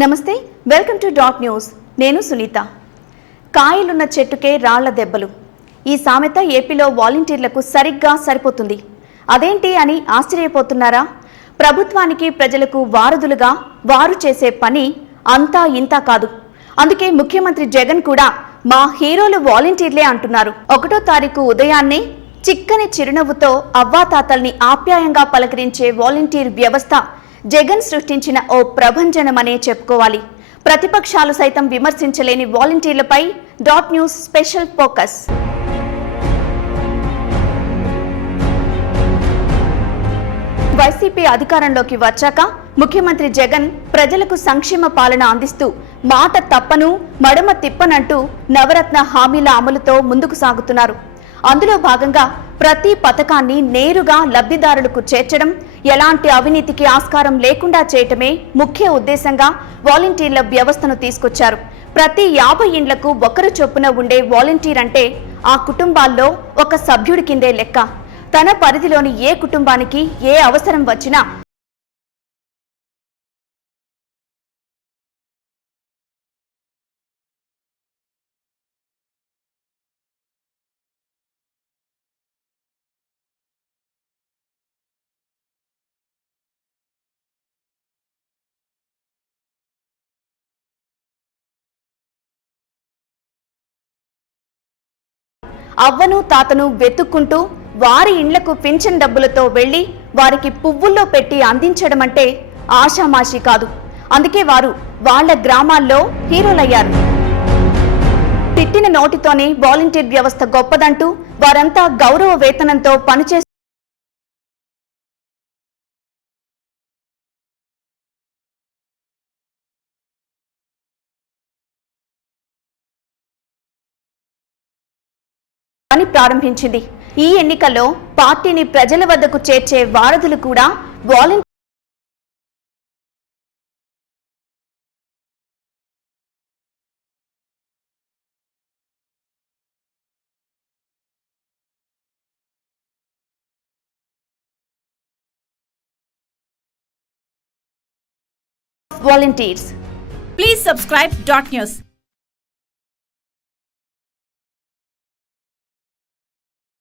నమస్తే welcome to dot news. నేను సునీత. కాయలున్న చెట్టుకే రాళ్ళ దెబ్బలు. ఈ సామెత ఏపీలో వాలంటీర్లకు సరిగ్గా సరిపోతుంది. అదేంటి అని ఆశ్చర్యపోతున్నారా? ప్రభుత్వానికి ప్రజలకు వారధులుగా వారు చేసే పని అంతా ఇంతా కాదు. అందుకే ముఖ్యమంత్రి జగన్ కూడా మా హీరోలు వాలంటీర్లే అంటున్నారు. ఒకటో తారీఖు ఉదయాన్నే చిక్కని చిరునవ్వుతో అవ్వాతాతల్ని ఆప్యాయంగా పలకరించే వాలంటీర్ వ్యవస్థ జగన్ సృష్టించిన ఓ ప్రభంజనమనే చెప్పుకోవాలి. ప్రతిపక్షాలు సైతం విమర్శించలేని వాలంటీర్లపై dot news special focus. YCP అధికారంలోకి వచ్చాక ముఖ్యమంత్రి జగన్ ప్రజలకు సంక్షేమ పాలన అందిస్తూ మాట తప్పను మడమ తిప్పనంటూ నవరత్న హామీల అమలుతో ముందుకు సాగుతున్నారు. అందులో భాగంగా ప్రతి పథకాన్ని నేరుగా లబ్ధిదారులకు చేర్చడం ఎలాంటి అవినీతికి ఆస్కారం లేకుండా చేయటమే ముఖ్య ఉద్దేశంగా వాలంటీర్ల వ్యవస్థను తీసుకొచ్చారు. ప్రతి యాభై ఇండ్లకు ఒకరు చొప్పున ఉండే వాలంటీర్ అంటే ఆ కుటుంబాల్లో ఒక సభ్యుడి కిందే లెక్క. తన పరిధిలోని ఏ కుటుంబానికి ఏ అవసరం వచ్చినా అవ్వను తాతను వెతుక్కుంటూ వారి ఇండ్లకు పింఛన్ డబ్బులతో వెళ్ళి వారికి పువ్వుల్లో పెట్టి అందించడం అంటే ఆషామాషి కాదు. అందుకే వారు వాళ్ళ గ్రామాల్లో హీరోలయ్యారు. తిట్టిన నోటితోనే వాలంటీర్ వ్యవస్థ గొప్పదంటూ వారంతా గౌరవ వేతనంతో పనిచేస్తారు అని ప్రారంభించింది. ఈ ఎన్నికల్లో పార్టీని ప్రజల వద్దకు చేర్చే వారధులు కూడా volunteer volunteers please subscribe dot news